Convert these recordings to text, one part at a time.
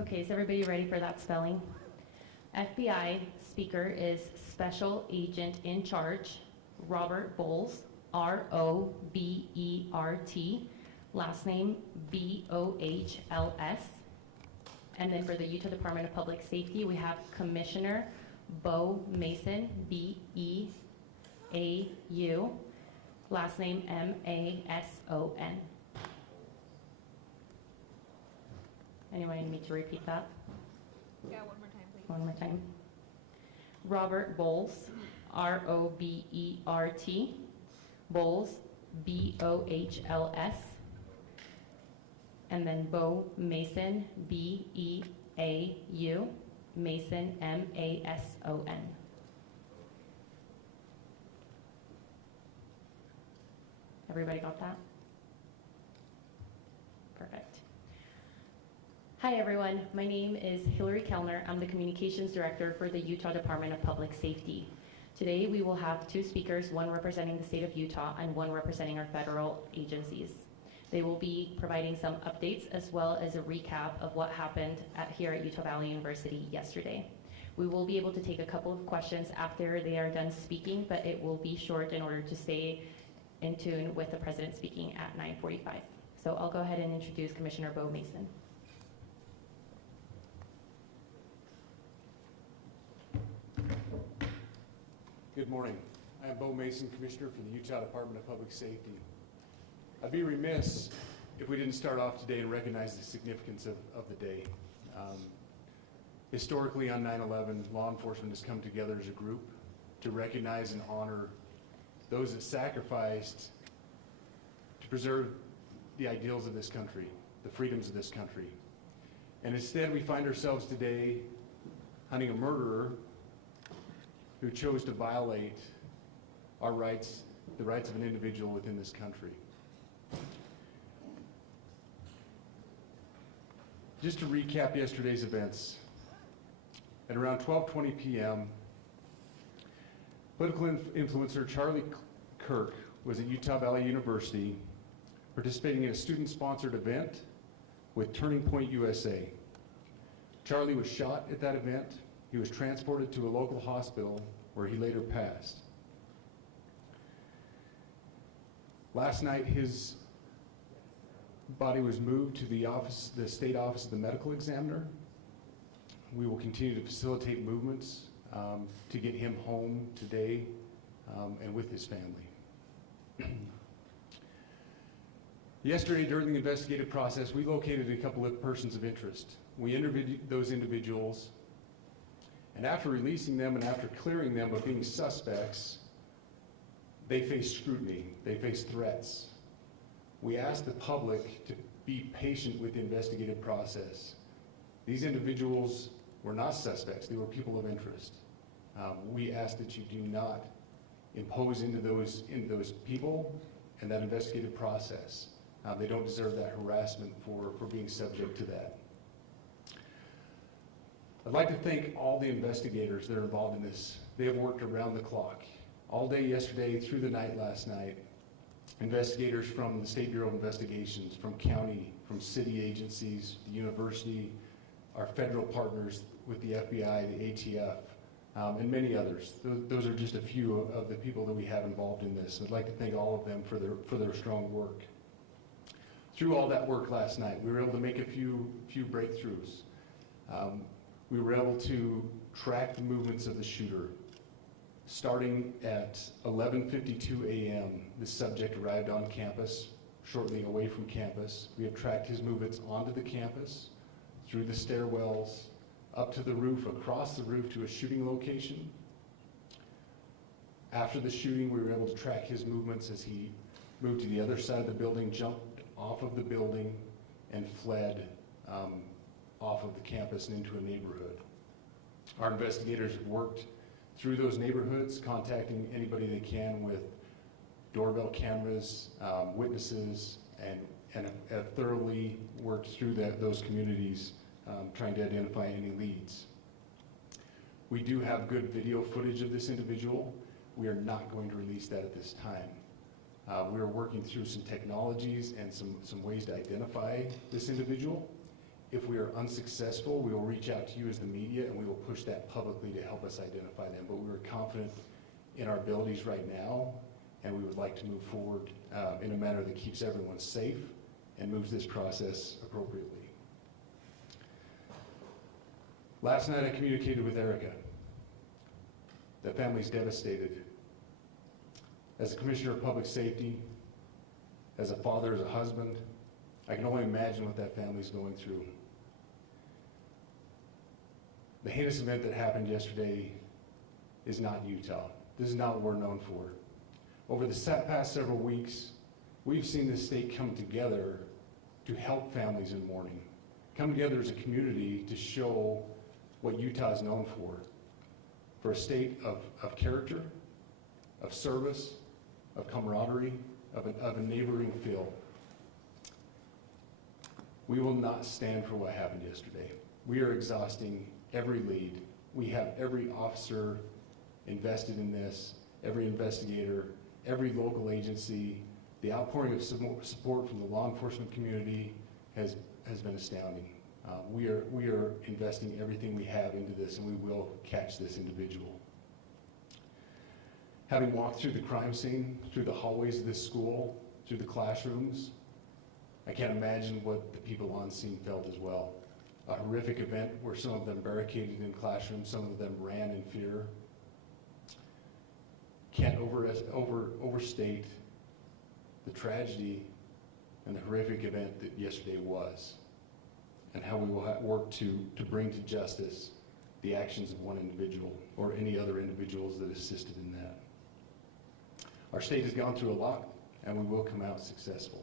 Okay, is everybody ready for that spelling? FBI speaker is Special Agent in Charge, Robert Bowles, R-O-B-E-R-T, last name B-O-H-L-S. And then for the Utah Department of Public Safety, we have Commissioner Bo Mason, B-E-A-U, last name M-A-S-O-N. Anyone need me to repeat that? Yeah, one more time, please. One more time. Robert Bowles, R-O-B-E-R-T, Bowles, B-O-H-L-S, and then Bo Mason, B-E-A-U, Mason, M-A-S-O-N. Everybody got that? Perfect. Hi everyone, my name is Hillary Kellner. I'm the Communications Director for the Utah Department of Public Safety. Today we will have two speakers, one representing the state of Utah and one representing our federal agencies. They will be providing some updates as well as a recap of what happened here at Utah Valley University yesterday. We will be able to take a couple of questions after they are done speaking, but it will be short in order to stay in tune with the president speaking at 9:45. So I'll go ahead and introduce Commissioner Bo Mason. Good morning. I am Bo Mason, Commissioner for the Utah Department of Public Safety. I'd be remiss if we didn't start off today and recognize the significance of the day. Historically on 9/11, law enforcement has come together as a group to recognize and honor those that sacrificed to preserve the ideals of this country, the freedoms of this country. And instead we find ourselves today hunting a murderer who chose to violate our rights, the rights of an individual within this country. Just to recap yesterday's events, at around 12:20 p.m., political influencer Charlie Kirk was at Utah Valley University participating in a student-sponsored event with Turning Point USA. Charlie was shot at that event. He was transported to a local hospital where he later passed. Last night, his body was moved to the state office of the medical examiner. We will continue to facilitate movements to get him home today and with his family. Yesterday, during the investigative process, we located a couple of persons of interest. We interviewed those individuals, and after releasing them and after clearing them of being suspects, they face scrutiny, they face threats. We asked the public to be patient with the investigative process. These individuals were not suspects, they were people of interest. We ask that you do not impose into those people and that investigative process. They don't deserve that harassment for being subject to that. I'd like to thank all the investigators that are involved in this. They have worked around the clock. All day yesterday, through the night last night. Investigators from the State Bureau of Investigations, from county, from city agencies, the university, our federal partners with the FBI, the ATF, and many others. Those are just a few of the people that we have involved in this. I'd like to thank all of them for their strong work. Through all that work last night, we were able to make a few breakthroughs. We were able to track the movements of the shooter. Starting at 11:52 a.m., the subject arrived on campus, shortly away from campus. We have tracked his movements onto the campus, through the stairwells, up to the roof, across the roof to a shooting location. After the shooting, we were able to track his movements as he moved to the other side of the building, jumped off of the building, and fled off of the campus and into a neighborhood. Our investigators have worked through those neighborhoods, contacting anybody they can with doorbell cameras, witnesses, and have thoroughly worked through those communities, trying to identify any leads. We do have good video footage of this individual. We are not going to release that at this time. We are working through some technologies and some ways to identify this individual, If we are unsuccessful, we will reach out to you as the media and we will push that publicly to help us identify them. But we are confident in our abilities right now, and we would like to move forward in a manner that keeps everyone safe and moves this process appropriately. Last night I communicated with Erica. That family's devastated. As a Commissioner of Public Safety, as a father, as a husband, I can only imagine what that family's going through. The heinous event that happened yesterday is not Utah. This is not what we're known for. Over the past several weeks, we've seen this state come together to help families in mourning, come together as a community to show what Utah is known for a state of character, of service, of camaraderie, of a neighboring feel. We will not stand for what happened yesterday. We are exhausting every lead. We have every officer invested in this, every investigator, every local agency. The outpouring of support from the law enforcement community has been astounding. We are investing everything we have into this, and we will catch this individual. Having walked through the crime scene, through the hallways of this school, through the classrooms, I can't imagine what the people on scene felt as well. A horrific event where some of them barricaded in classrooms, some of them ran in fear. Can't overstate the tragedy and the horrific event that yesterday was, and how we will work to bring to justice the actions of one individual or any other individuals that assisted in that. Our state has gone through a lot, and we will come out successful.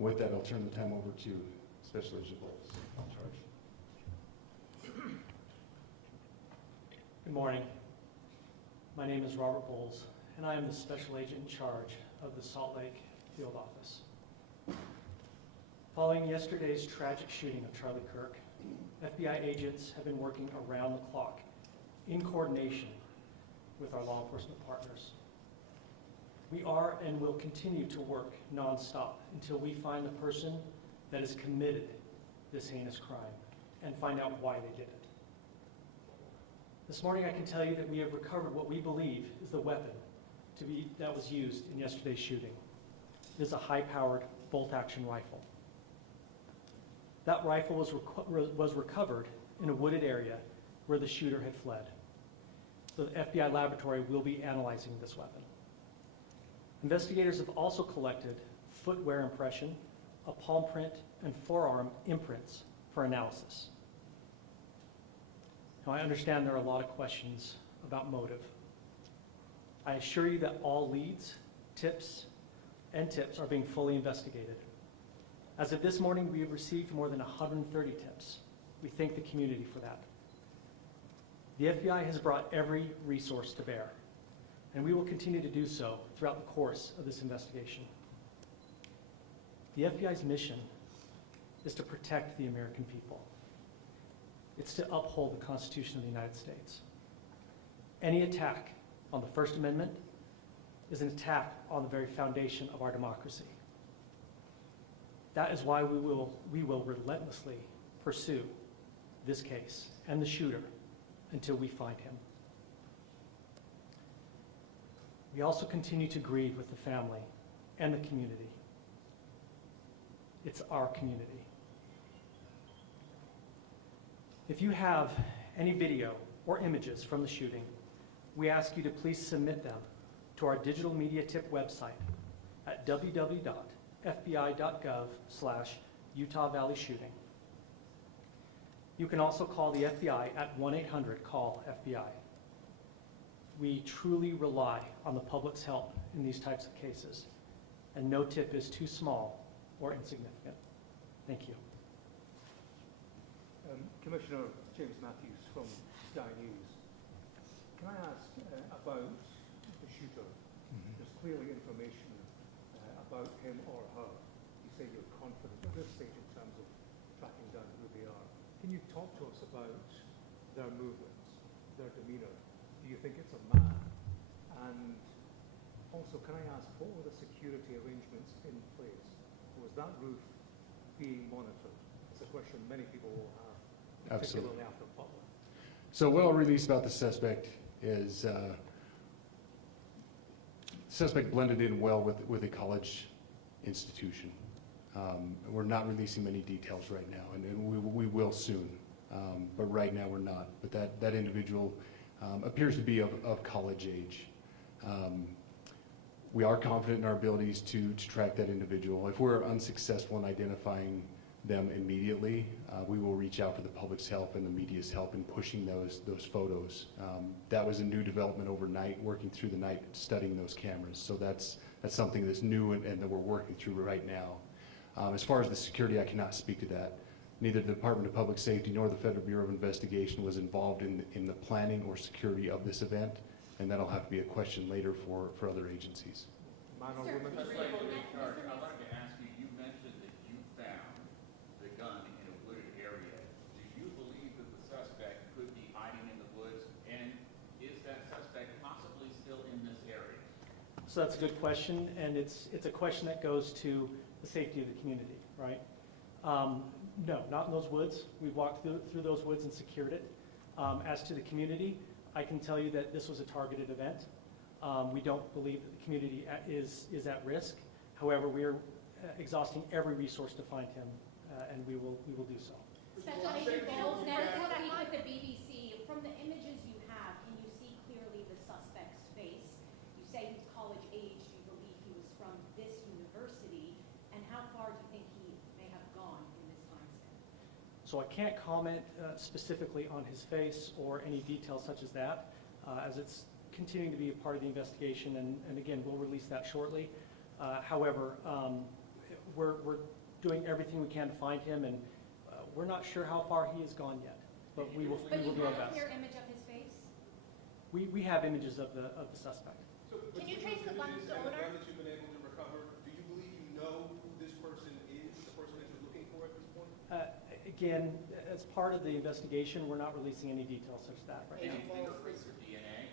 With that, I'll turn the time over to Special Agent Bowles. Good morning. My name is Robert Bowles, and I am the Special Agent in charge of the Salt Lake Field Office. Following yesterday's tragic shooting of Charlie Kirk, FBI agents have been working around the clock in coordination with our law enforcement partners. We are and will continue to work nonstop until we find the person that has committed this heinous crime and find out why they did it. This morning I can tell you that we have recovered what we believe is the weapon that was used in yesterday's shooting. It is a high-powered bolt-action rifle. That rifle was recovered in a wooded area where the shooter had fled. The FBI laboratory will be analyzing this weapon. Investigators have also collected footwear impression, a palm print, and forearm imprints for analysis. Now, I understand there are a lot of questions about motive. I assure you that all leads, tips are being fully investigated. As of this morning, we have received more than 130 tips. We thank the community for that. The FBI has brought every resource to bear, and we will continue to do so throughout the course of this investigation. The FBI's mission is to protect the American people. It's to uphold the Constitution of the United States. Any attack on the First Amendment is an attack on the very foundation of our democracy. That is why we will relentlessly pursue this case and the shooter until we find him. We also continue to grieve with the family and the community. It's our community. If you have any video or images from the shooting, we ask you to please submit them to our digital media tip website at www.fbi.gov/Utah Valley Shooting. You can also call the FBI at 1-800-CALL-FBI. We truly rely on the public's help in these types of cases, and no tip is too small or insignificant. Thank you. Commissioner James Matthews from Sky News. Can I ask about the shooter? There's clearly information about him or her. You say you're confident at this stage in terms of tracking down who they are. Can you talk to us about their movements, their demeanor? Do you think it's a man? And also, can I ask, what were the security arrangements in place? Was that roof being monitored? It's a question many people will have, Absolutely. particularly after Butler. So what I'll release about the suspect is suspect blended in well with a college institution. We're not releasing many details right now, and we will soon, but right now we're not. But that individual appears to be of college age. We are confident in our abilities to track that individual. If we're unsuccessful in identifying them immediately, we will reach out for the public's help and the media's help in pushing those photos. That was a new development overnight, working through the night, studying those cameras. So that's something that's new and that we're working through right now. As far as the security, I cannot speak to that. Neither the Department of Public Safety nor the Federal Bureau of Investigation was involved in the planning or security of this event, and that'll have to be a question later for other agencies. Man or Sir, woman? please. Just like in charge, I wanted to ask you, you mentioned that you found the gun in a wooded area. Do you believe that the suspect could be hiding in the woods? And is that suspect possibly still in this area? So that's a good question, and it's a question that goes to the safety of the community, right? No, not in those woods. We've walked through those woods and secured it. As to the community, I can tell you that this was a targeted event. We don't believe that the community is at risk. However, we are exhausting every resource to find him, and we will do so. Special Agent Bowles never speak with the BBC. From the images you have, can you see clearly the suspect's face? You say he's college age. Do you believe he was from this university? And how far do you think he may have gone in this time span? So I can't comment specifically on his face or any details such as that, as it's continuing to be a part of the investigation, and again, we'll release that shortly. However, we're doing everything we can to find him, and we're not sure how far he has gone yet, but we will But you do our have a best. clear image of his face? We have images of the suspect. So, Can you with trace the those gun's images and the owner? gun that you've been able to recover, do you believe you know who this person is, the person that you're looking for at this point? Again, as part of the investigation, we're not releasing any details such as that right now. Any fingerprints or DNA?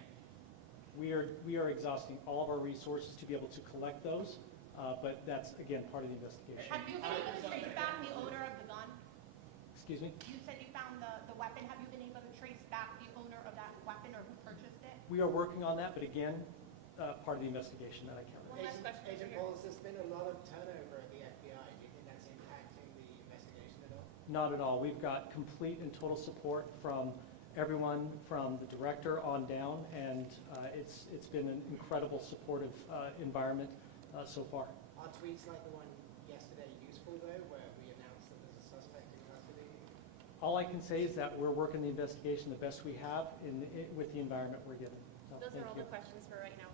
We are exhausting all of our resources to be able to collect those, but that's, again, part of the investigation. Have you been able to trace back the owner of the gun? Excuse me? You said you found the weapon. Have you been able to trace back the owner of that weapon or who purchased it? We are working on that, but again, part of the investigation that I can't. One last question over Agent here. Bowles, there's been a lot of turnover at the FBI. Do you think that's impacting the investigation at all? Not at all. We've got complete and total support from everyone, from the director on down, and it's been an incredible supportive environment so far. Are tweets like the one yesterday useful, though, where we announced that there's a suspect in custody? All I can say is that we're working the investigation the best we have with the environment we're given. So, Those thank are all you. the questions for right now.